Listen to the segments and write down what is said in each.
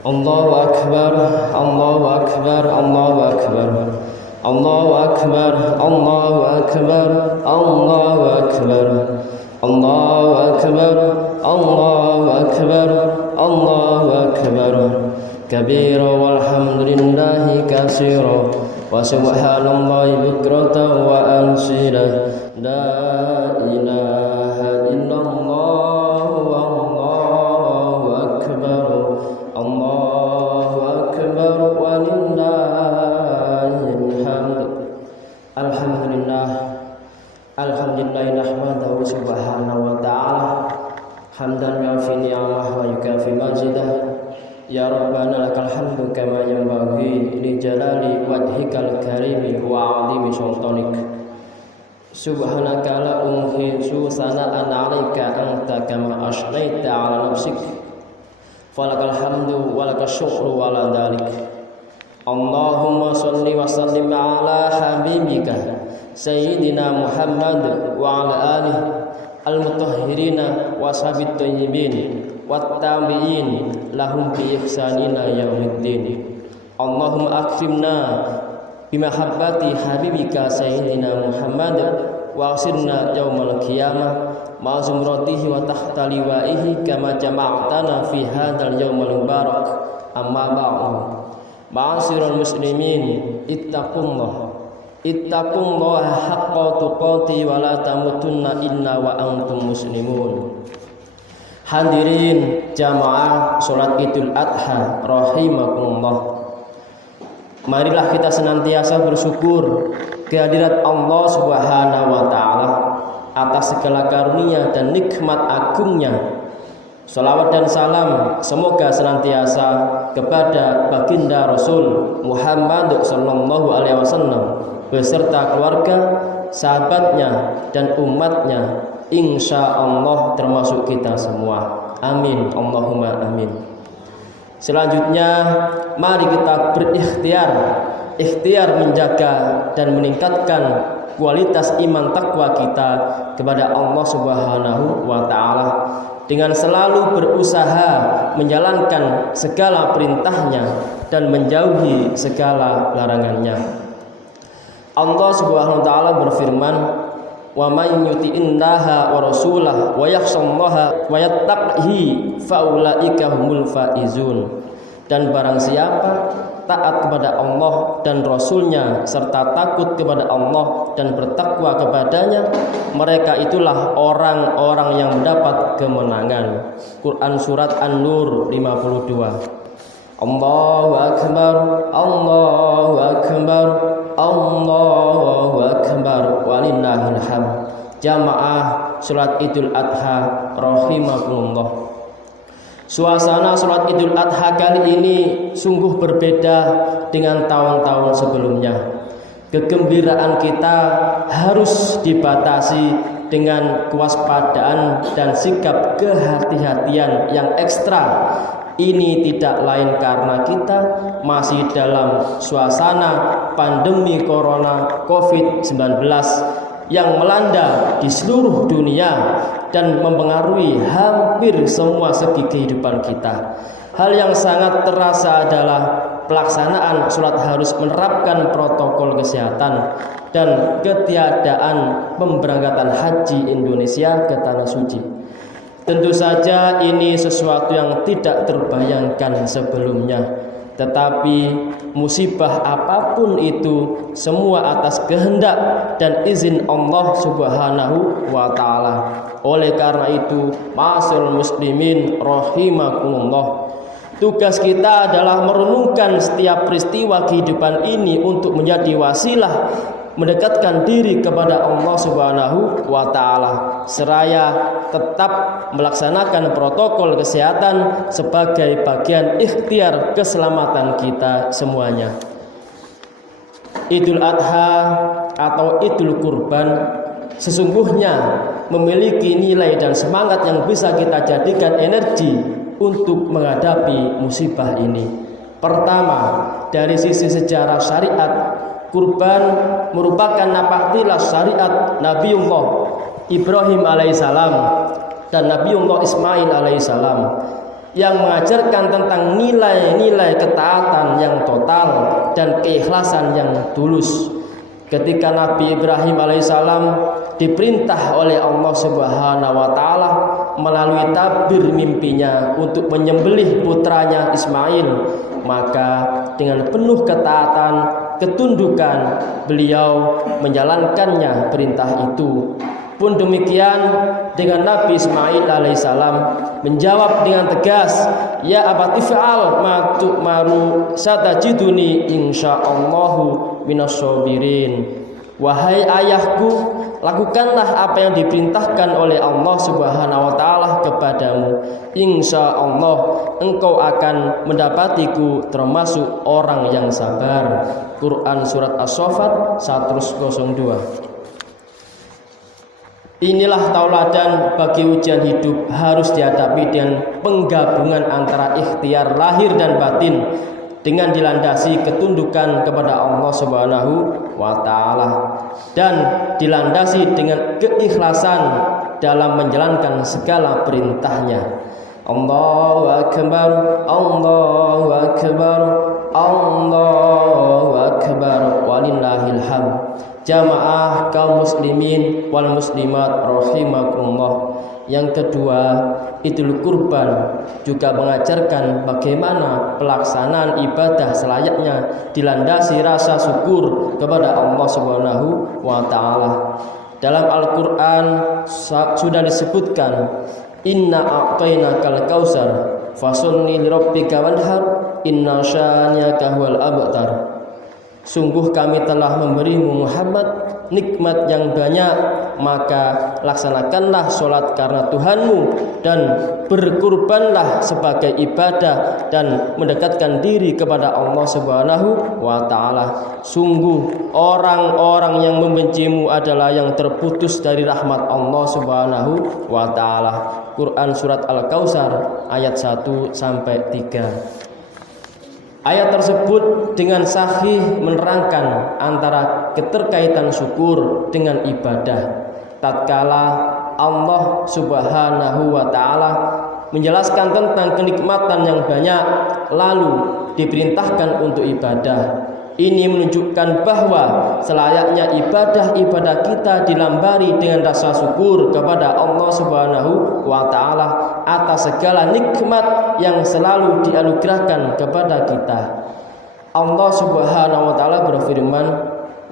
Allahu akbar, Allahu akbar, Allahu akbar. Allahu akbar, Allahu akbar, Allahu akbar. Allahu akbar, Allahu akbar, Allahu akbar. Kabira walhamdulillahi katsira wa subhanallahi bukratan wa asila. La ilaha illallah wallahu akbar. Allahu akbar walillahil hamd. Alhamdulillah. Alhamdulillah nahmaduhu subhanahu wa ta'ala hamdan yu'afi ni'amah wa yukafi mazidah. Ya Rabbana lakal hamdu kama yanbaghi li jalali wajhikal karimi wa 'azimi sultanik. Subhanaka la unhisu sana'an 'alaika anta kama asnaita 'ala nafsik. Falakal hamdu walakal syukru wala dalik. Allahumma shalli wa sallim ala habibika Sayyidina Muhammad wa ala alihi al-mutahhirina wa sahabit thayyibin wat tabi'in lahum bi ihsanina yaumiddin. Allahumma akrimna bimahabbati habibika Sayyidina Muhammad wa asirna yaumal qiyamah ma zumratihi wa tahta liwaihi kama jama'tana fi hadzal yaumil mubarak. Amma ba'du. Ma'asyiral muslimin, ittaqullaha haqqa tuqati wa la tamutunna illa wa antum muslimun. Hadirin jamaah salat Idul Adha rahimakumullah. Marilah kita senantiasa bersyukur kehadirat Allah Subhanahu wa taala atas segala karunia dan nikmat agungnya. Salawat dan salam semoga senantiasa kepada baginda Rasul Muhammad sallallahu alaihi wasallam beserta keluarga, sahabatnya dan umatnya, insya Allah termasuk kita semua. Amin, Allahumma amin. Selanjutnya mari kita ikhtiar menjaga dan meningkatkan kualitas iman takwa kita kepada Allah Subhanahu wa taala dengan selalu berusaha menjalankan segala perintahnya dan menjauhi segala larangannya. Allah Subhanahu wa taala berfirman, "Wa may yuti'innaha wa rasulahu wa yakhshallaha wa yattaqihi faulaika humul faizun." Dan barang siapa taat kepada Allah dan Rasulnya serta takut kepada Allah dan bertakwa kepadanya, mereka itulah orang-orang yang mendapat kemenangan. Quran surat An-Nur 52. Allahu akbar, Allahu akbar, Allahu akbar walillahil hamd. Jamaah salat Idul Adha rahimakumullah. Suasana salat Idul Adha kali ini sungguh berbeda dengan tahun-tahun sebelumnya. Kegembiraan kita harus dibatasi dengan kewaspadaan dan sikap kehati-hatian yang ekstra. Ini tidak lain karena kita masih dalam suasana pandemi corona COVID-19 yang melanda di seluruh dunia dan mempengaruhi hampir semua segi kehidupan kita. Hal yang sangat terasa adalah pelaksanaan sholat harus menerapkan protokol kesehatan dan ketiadaan pemberangkatan haji Indonesia ke tanah suci. Tentu saja ini sesuatu yang tidak terbayangkan sebelumnya. Tetapi musibah apapun itu semua atas kehendak dan izin Allah Subhanahu wa taala. Oleh karena itu, ma'asyiral muslimin rahimakumullah, tugas kita adalah merenungkan setiap peristiwa kehidupan ini untuk menjadi wasilah mendekatkan diri kepada Allah Subhanahu wa taala seraya tetap melaksanakan protokol kesehatan sebagai bagian ikhtiar keselamatan kita semuanya. Idul Adha atau Idul Kurban sesungguhnya memiliki nilai dan semangat yang bisa kita jadikan energi untuk menghadapi musibah ini. Pertama, dari sisi sejarah syariat, kurban merupakan napaktilas syariat Nabiullah Ibrahim alaihissalam dan Nabiullah Ismail alaihissalam. yang mengajarkan tentang nilai-nilai ketaatan yang total dan keikhlasan yang tulus. Ketika Nabi Ibrahim alaihissalam diperintah oleh Allah Subhanahu wa taala melalui tabir mimpinya untuk menyembelih putranya Ismail, maka dengan penuh ketaatan, ketundukan beliau menjalankannya perintah itu. Pun demikian dengan Nabi Ismail alaihissalam menjawab dengan tegas, ya abati fa'al ma tu'maru satajiduni insyaallahu minasyabirin. Wahai ayahku, lakukanlah apa yang diperintahkan oleh Allah Subhanahu wa taala kepadamu. Insyaallah engkau akan mendapatiku termasuk orang yang sabar. Quran surat As-Saffat 102. Inilah tauladan bagi ujian hidup, harus dihadapi dengan penggabungan antara ikhtiar lahir dan batin dengan dilandasi ketundukan kepada Allah Subhanahu wa taala dan dilandasi dengan keikhlasan dalam menjalankan segala perintahnya. Allahu akbar, Allahu akbar, Allahu akbar, walillahil hamd. Jamaah kaum muslimin wal muslimat rahimakumullah. Yang kedua, Idul Kurban juga mengajarkan bagaimana pelaksanaan ibadah selayaknya dilandasi rasa syukur kepada Allah Subhanahu wa taala. Dalam Al-Qur'an sudah disebutkan, inna a'tainakal kautsar fasalli lirabbika wanhar inna syani'aka huwal abtar. Sungguh kami telah memberimu Muhammad nikmat yang banyak, maka laksanakanlah sholat karena Tuhanmu dan berkurbanlah sebagai ibadah dan mendekatkan diri kepada Allah Subhanahu wa taala. Sungguh orang-orang yang membencimu adalah yang terputus dari rahmat Allah Subhanahu wa taala. Quran surat Al-Kautsar ayat 1 sampai 3. Ayat tersebut dengan sahih menerangkan antara keterkaitan syukur dengan ibadah. Tatkala Allah Subhanahu wa taala menjelaskan tentang kenikmatan yang banyak lalu diperintahkan untuk ibadah. Ini menunjukkan bahwa selayaknya ibadah-ibadah kita dilambari dengan rasa syukur kepada Allah Subhanahu wa taala atas segala nikmat yang selalu dianugerahkan kepada kita. Allah Subhanahu wa taala berfirman,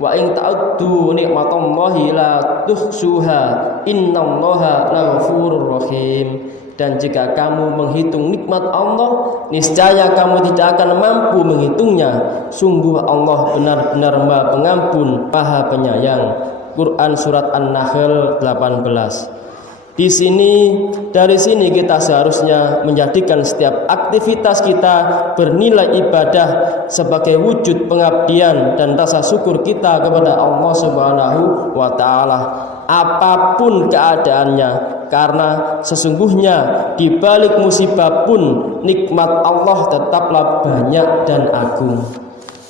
wa in ta'uddu nikmatallahi la tuhsuha innallaha laghafurur rahim. Dan jika kamu menghitung nikmat Allah, niscaya kamu tidak akan mampu menghitungnya. Sungguh Allah benar-benar Maha Pengampun, Maha Penyayang. Quran surat An-Nahl 18. Dari sini kita seharusnya menjadikan setiap aktivitas kita bernilai ibadah sebagai wujud pengabdian dan rasa syukur kita kepada Allah Subhanahu wa taala. Apapun keadaannya, karena sesungguhnya di balik musibah pun nikmat Allah tetaplah banyak dan agung.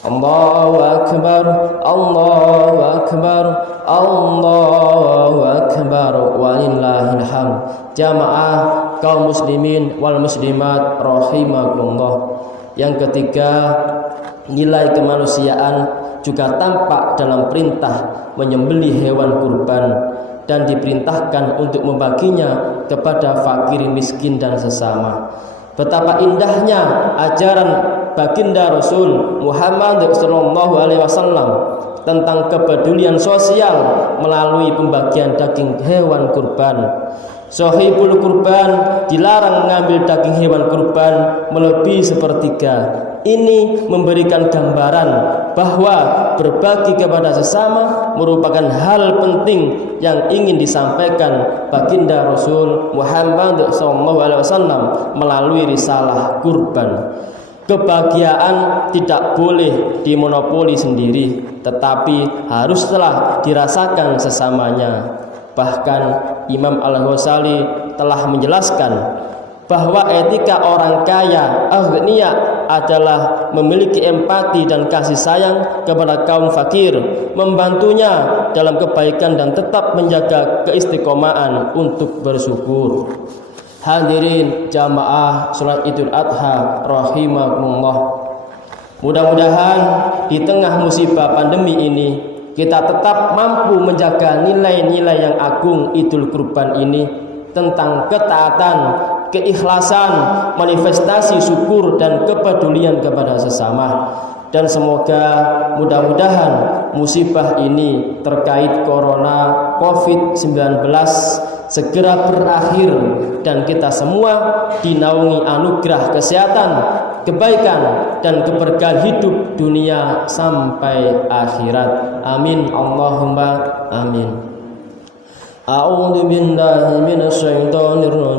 Allahu akbar, Allahu akbar, Allahu akbar, walillahil hamd. Jamaah kaum muslimin wal muslimat rahimakumullah. Yang ketiga, nilai kemanusiaan juga tampak dalam perintah menyembelih hewan kurban dan diperintahkan untuk membaginya kepada fakir, miskin dan sesama. Betapa indahnya ajaran baginda Rasul Muhammad SAW tentang kepedulian sosial melalui pembagian daging hewan kurban. Sahibul kurban dilarang mengambil daging hewan kurban melebihi sepertiga. Ini memberikan gambaran bahwa berbagi kepada sesama merupakan hal penting yang ingin disampaikan baginda Rasul Muhammad SAW melalui risalah kurban. Kebahagiaan tidak boleh dimonopoli sendiri, tetapi haruslah dirasakan sesamanya. Bahkan Imam Al-Ghazali telah menjelaskan bahwa etika orang kaya, aghnia, adalah memiliki empati dan kasih sayang kepada kaum fakir, membantunya dalam kebaikan dan tetap menjaga keistiqomahan untuk bersyukur. Hadirin jamaah salat Idul Adha rahimakumullah. Mudah-mudahan di tengah musibah pandemi ini kita tetap mampu menjaga nilai-nilai yang agung Idul Kurban ini tentang ketaatan, keikhlasan, manifestasi syukur dan kepedulian kepada sesama. Dan semoga mudah-mudahan musibah ini terkait corona COVID-19 segera berakhir dan kita semua dinaungi anugerah kesehatan, kebaikan dan keberkahan hidup dunia sampai akhirat. Amin Allahumma amin. A'udzu billahi minasyaitonir rajim.